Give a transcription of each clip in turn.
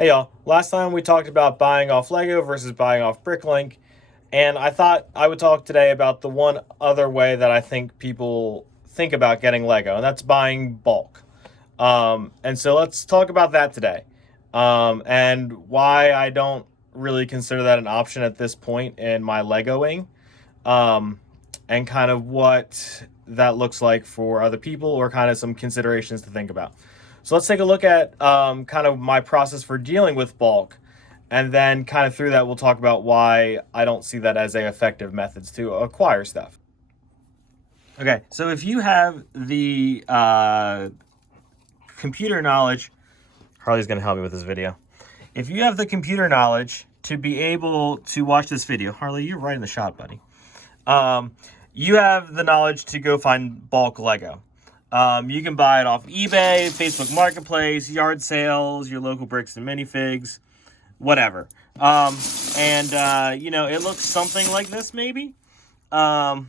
Hey y'all, last time we talked about buying off Lego versus buying off Bricklink, and I thought I would talk today about the one other way that I think people think about getting Lego, and that's buying bulk. And so let's talk about that today, and why I don't really consider that an option at this point in my Legoing, um, and kind of what that looks like for other people, or kind of some considerations to think about. So let's take a look at kind of my process for dealing with bulk, and then kind of through that we'll talk about why I don't see that as a effective methods to acquire stuff. Okay, so if you have the computer knowledge, Harley's going to help me with this video. If you have the computer knowledge to be able to watch this video, Harley, you're right in the shot, buddy. You have the knowledge to go find bulk Lego. You can buy it off eBay, Facebook Marketplace, yard sales, your local bricks and minifigs, whatever. You know, it looks something like this, maybe. You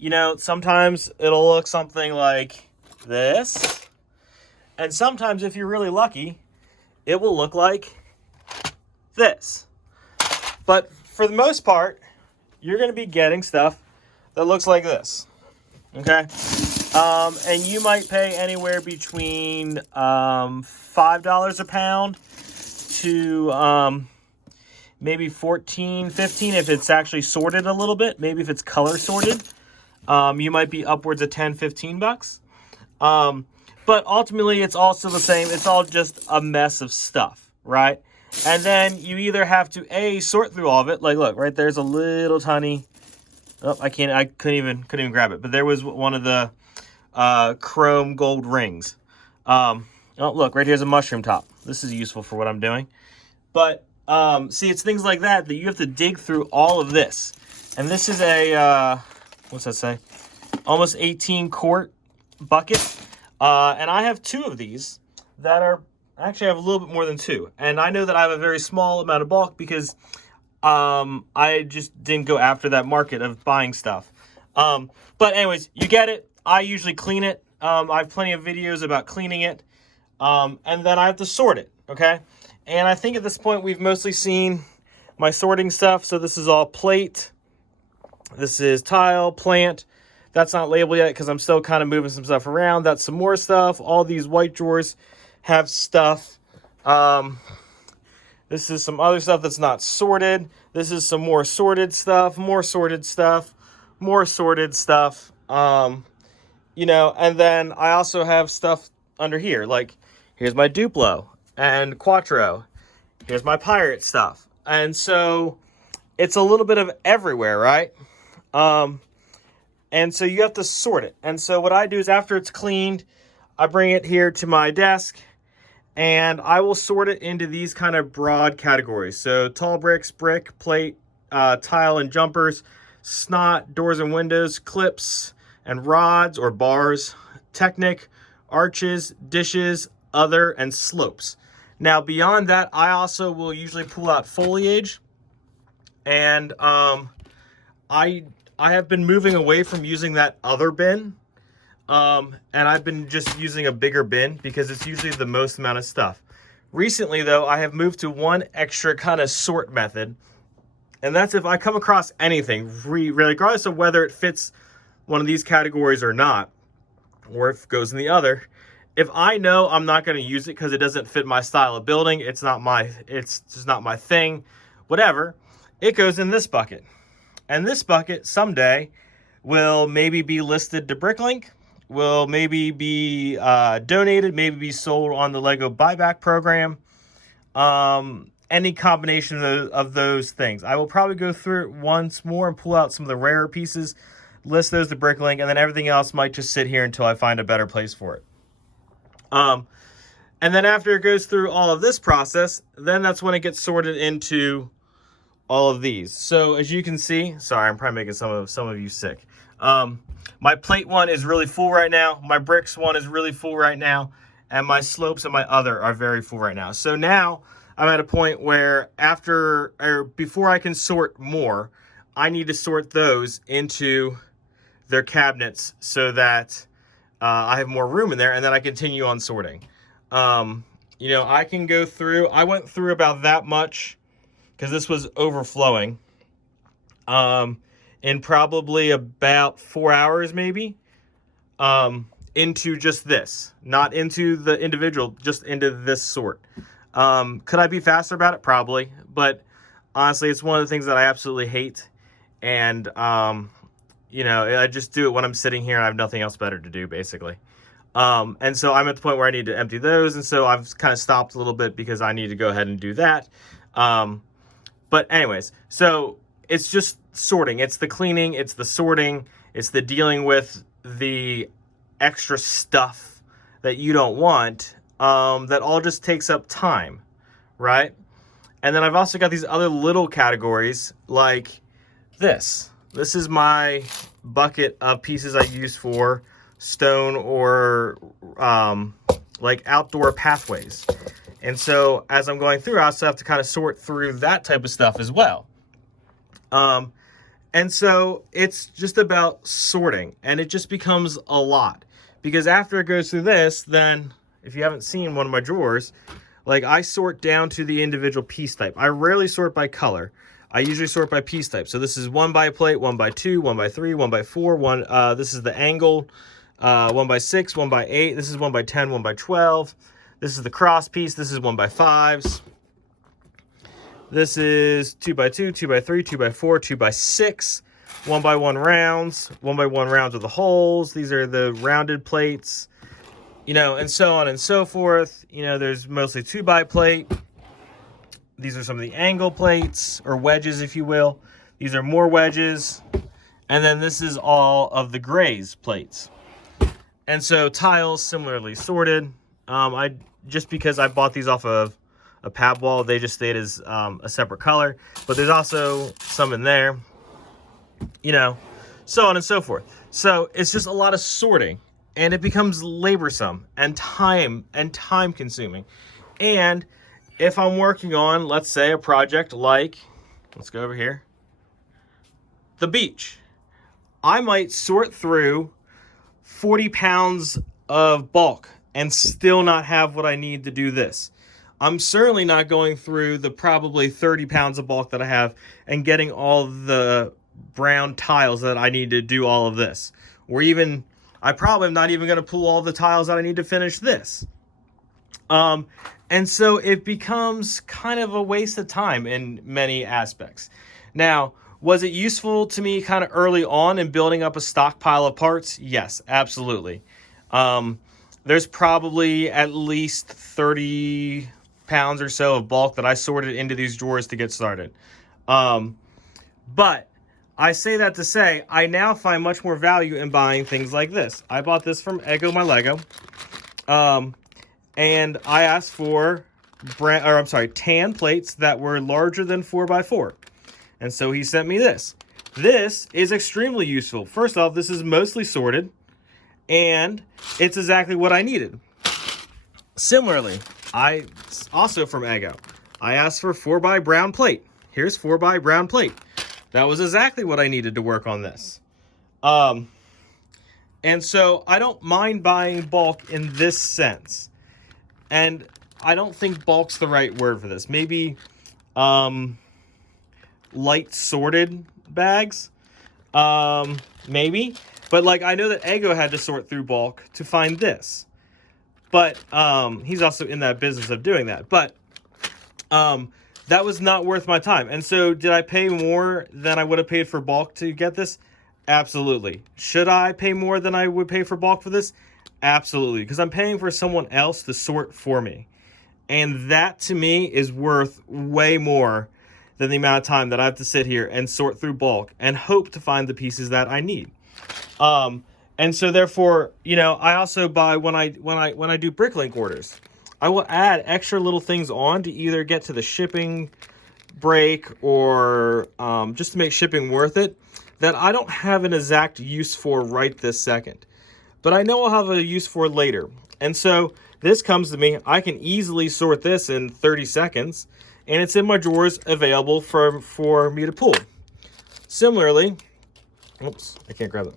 know, sometimes it'll look something like this. And sometimes, if you're really lucky, it will look like this. But for the most part, you're going to be getting stuff that looks like this. Okay? And you might pay anywhere between $5 a pound to maybe $14, $15 if it's actually sorted a little bit. Maybe if it's color sorted, you might be upwards of $10, $15. But ultimately, it's also the same. It's all just a mess of stuff, right? And then you either have to sort through all of it. Like, look, right there's a little tiny. Oh, I couldn't even grab it. But there was one of the chrome gold rings. Oh, look, right here's a mushroom top. This is useful for what I'm doing. But see, it's things like that you have to dig through all of this. And this is a what's that say? Almost 18 quart bucket. And I have two of these that are actually, I have a little bit more than two. And I know that I have a very small amount of bulk because I just didn't go after that market of buying stuff. But anyways, you get it. I usually clean it. I have plenty of videos about cleaning it. And then I have to sort it, okay? And I think at this point we've mostly seen my sorting stuff. So this is all plate. This is tile, plant. That's not labeled yet because I'm still kind of moving some stuff around. That's some more stuff. All these white drawers have stuff. This is some other stuff that's not sorted. This is some more sorted stuff, more sorted stuff, more sorted stuff. You know, and then I also have stuff under here. Like, here's my Duplo and Quattro. Here's my Pirate stuff. And so it's a little bit of everywhere, right? And so you have to sort it. And so what I do is after it's cleaned, I bring it here to my desk and I will sort it into these kind of broad categories. So tall bricks, brick, plate, tile and jumpers, snot, doors and windows, clips and rods or bars, Technic, arches, dishes, other, and slopes. Now beyond that, I also will usually pull out foliage, and I have been moving away from using that other bin, and I've been just using a bigger bin because it's usually the most amount of stuff. Recently though, I have moved to one extra kind of sort method, and that's if I come across anything, regardless of whether it fits one of these categories or not, or if it goes in the other. If I know I'm not going to use it because it doesn't fit my style of building, it's just not my thing, whatever, it goes in this bucket. And this bucket someday will maybe be listed to Bricklink, will maybe be donated, maybe be sold on the Lego buyback program. Any combination of those things. I will probably go through it once more and pull out some of the rarer pieces, list those to Bricklink, and then everything else might just sit here until I find a better place for it. And then after it goes through all of this process, then that's when it gets sorted into all of these. So as you can see, sorry, I'm probably making some of you sick. My plate one is really full right now. My bricks one is really full right now. And my slopes and my other are very full right now. So now I'm at a point where before I can sort more, I need to sort those into their cabinets so that I have more room in there, and then I continue on sorting. You know, I can go through, I went through about that much because this was overflowing in probably about 4 hours maybe, into just this, not into the individual, just into this sort. Could I be faster about it? Probably, but honestly, it's one of the things that I absolutely hate. And, you know, I just do it when I'm sitting here and I have nothing else better to do, basically. And so I'm at the point where I need to empty those. And so I've kind of stopped a little bit because I need to go ahead and do that. But anyways, so it's just sorting. It's the cleaning, it's the sorting, it's the dealing with the extra stuff that you don't want, that all just takes up time, right? And then I've also got these other little categories like this. This is my bucket of pieces I use for stone or like outdoor pathways. And so as I'm going through, I also have to kind of sort through that type of stuff as well. And so it's just about sorting, and it just becomes a lot, because after it goes through this, then if you haven't seen one of my drawers, like I sort down to the individual piece type. I rarely sort by color. I usually sort by piece type. So this is 1 by plate, 1 by 2, 1 by 3, 1 by 4, this is the angle, 1 by 6, 1 by 8, this is 1 by 10, 1 by 12. This is the cross piece, this is 1 by 5s. This is 2 by 2, 2 by 3, 2 by 4, 2 by 6, 1 by 1 rounds, 1 by 1 rounds with the holes. These are the rounded plates, you know, and so on and so forth. You know, there's mostly 2 by plate. These are some of the angle plates, or wedges, if you will. These are more wedges. And then this is all of the grays plates. And so tiles, similarly sorted. Just because I bought these off of a pad wall, they just stayed as a separate color. But there's also some in there, you know, so on and so forth. So it's just a lot of sorting, and it becomes laborsome and time consuming. And if I'm working on, let's say, a project like, let's go over here, the beach, I might sort through 40 pounds of bulk and still not have what I need to do this. I'm certainly not going through the probably 30 pounds of bulk that I have and getting all the brown tiles that I need to do all of this. Or even, I probably am not even going to pull all the tiles that I need to finish this. And so it becomes kind of a waste of time in many aspects. Now, was it useful to me kind of early on in building up a stockpile of parts? Yes, absolutely. There's probably at least 30 pounds or so of bulk that I sorted into these drawers to get started. But I say that to say, I now find much more value in buying things like this. I bought this from Eggo My Lego. And I asked for tan plates that were larger than 4x4. And so he sent me this. This is extremely useful. First off, this is mostly sorted, and it's exactly what I needed. Similarly, I also from Eggo, I asked for 4x brown plate. Here's 4x brown plate. That was exactly what I needed to work on this. And so I don't mind buying bulk in this sense. And I don't think bulk's the right word for this. Maybe light sorted bags, maybe. But like, I know that Eggo had to sort through bulk to find this. But he's also in that business of doing that. But that was not worth my time. And so did I pay more than I would have paid for bulk to get this? Absolutely. Should I pay more than I would pay for bulk for this? Absolutely. Because I'm paying for someone else to sort for me. And that to me is worth way more than the amount of time that I have to sit here and sort through bulk and hope to find the pieces that I need. And so therefore, you know, I also buy when I do Bricklink orders, I will add extra little things on to either get to the shipping break or just to make shipping worth it, that I don't have an exact use for right this second, but I know I'll have a use for later. And so this comes to me, I can easily sort this in 30 seconds, and it's in my drawers available for me to pull. Similarly, oops, I can't grab it.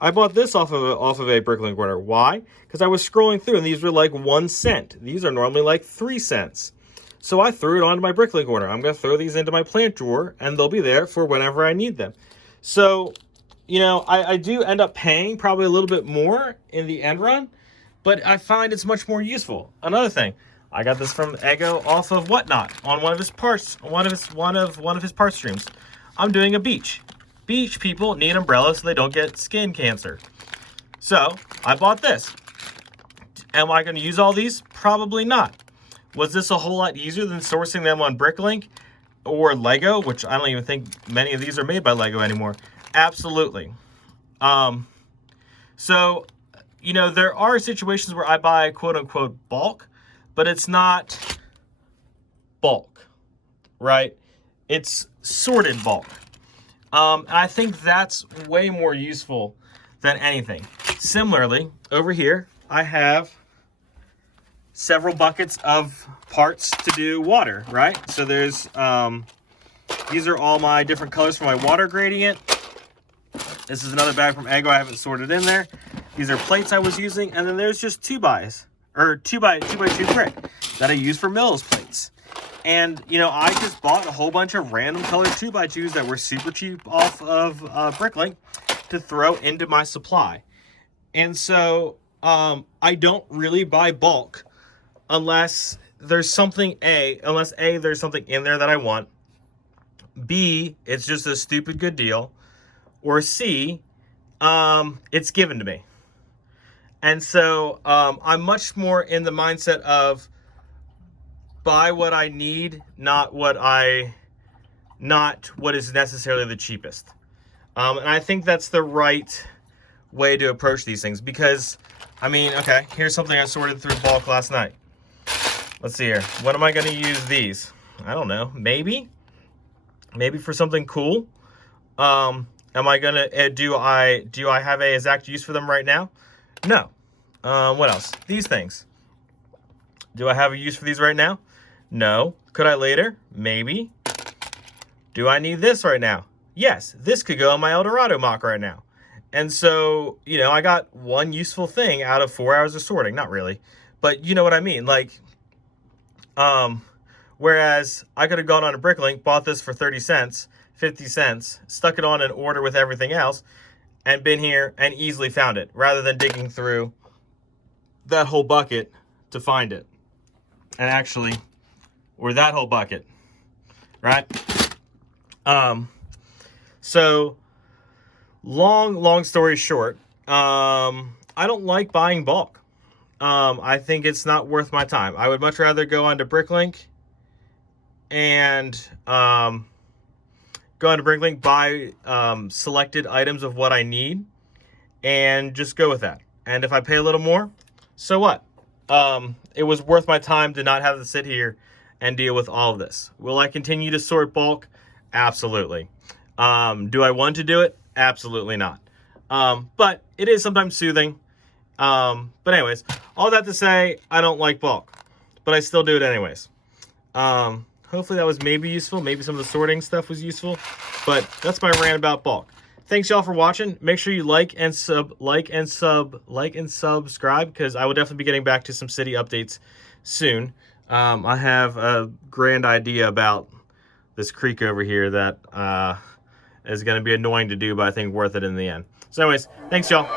I bought this off of a Bricklink order. Why? Because I was scrolling through and these were like 1 cent. These are normally like 3 cents. So I threw it onto my Bricklink order. I'm going to throw these into my plant drawer and they'll be there for whenever I need them. So, you know, I do end up paying probably a little bit more in the end run, but I find it's much more useful. Another thing, I got this from Ego off of Whatnot on one of his parts, one of his part streams. I'm doing a beach. Beach people need umbrellas so they don't get skin cancer. So I bought this. Am I going to use all these? Probably not. Was this a whole lot easier than sourcing them on Bricklink or Lego, which I don't even think many of these are made by Lego anymore? Absolutely. So, you know, there are situations where I buy quote unquote bulk, but it's not bulk, right? It's sorted bulk. And I think that's way more useful than anything. Similarly, over here, I have several buckets of parts to do water, right? So there's, these are all my different colors for my water gradient. This is another bag from Ego I haven't sorted in there. These are plates I was using, and then there's just 2x, or 2x2 brick that I use for Mills plates. And, you know, I just bought a whole bunch of random colored 2x2s that were super cheap off of Bricklink to throw into my supply. And so I don't really buy bulk unless there's something, unless A, there's something in there that I want, B, it's just a stupid good deal, or C, it's given to me. And so I'm much more in the mindset of buy what I need, not what is necessarily the cheapest. And I think that's the right way to approach these things because, I mean, okay, here's something I sorted through bulk last night. Let's see here. When am I going to use these? I don't know. Maybe for something cool. Am I going to, do I have a exact use for them right now? No. What else? These things. Do I have a use for these right now? No. Could I later? Maybe. Do I need this right now? Yes. This could go in my Eldorado mock right now. And so, you know, I got one useful thing out of 4 hours of sorting. Not really. But you know what I mean. Like, whereas I could have gone on a Bricklink, bought this for 30 cents, 50 cents, stuck it on an order with everything else, and been here and easily found it, rather than digging through that whole bucket to find it. And actually, or that whole bucket, right? So long story short, I don't like buying bulk. I think it's not worth my time. I would much rather go onto Bricklink and buy selected items of what I need and just go with that. And if I pay a little more, so what? It was worth my time to not have to sit here and deal with all of this. Will I continue to sort bulk? Absolutely. Do I want to do it? Absolutely not. But it is sometimes soothing. But anyways, all that to say, I don't like bulk, but I still do it anyways. Hopefully that was maybe useful. Maybe some of the sorting stuff was useful, but that's my rant about bulk. Thanks y'all for watching. Make sure you like and subscribe, because I will definitely be getting back to some city updates soon. I have a grand idea about this creek over here that is going to be annoying to do, but I think worth it in the end. So anyways, thanks y'all.